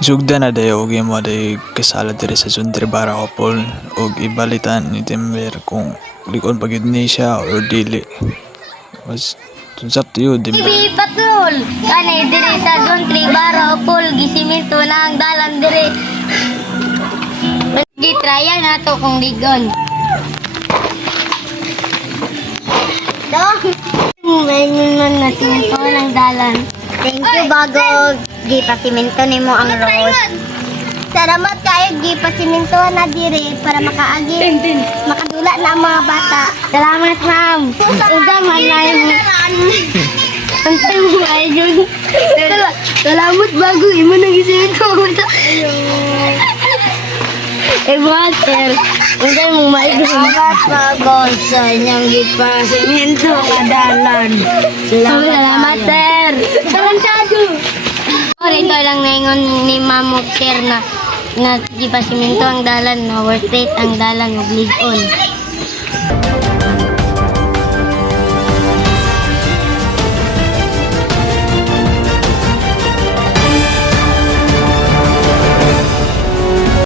Sugda na dayo og imo day kasala diri sa Sundre Barahopol og ibalitan ni Timber kung likon pa gyud ni siya or dili. Was it's up to you, Timber. TV Patrol! Kani diri sa Zone 3 Barahopol, gisimento na ang dalan diri. Gitraya na to kung ligon. Ngayon man nasimento ng dalan. Thank you bago gipasimento nimo ang road. Salamat kayo gipasiminto na diri para makadula na ang mga bata. Salamat, ma'am. Uga man na yung... Antay mo ayun. Salamat bago imo nang isimento mo ta. Water. Uga mo maigong. Salamat bago sa inyong gipasimento kadalan. Salamat, sir. Tarantado. Ito lang naingon ni Mamok, sir, na di pa siminto ang dalan, na worth it ang dalan, magligon.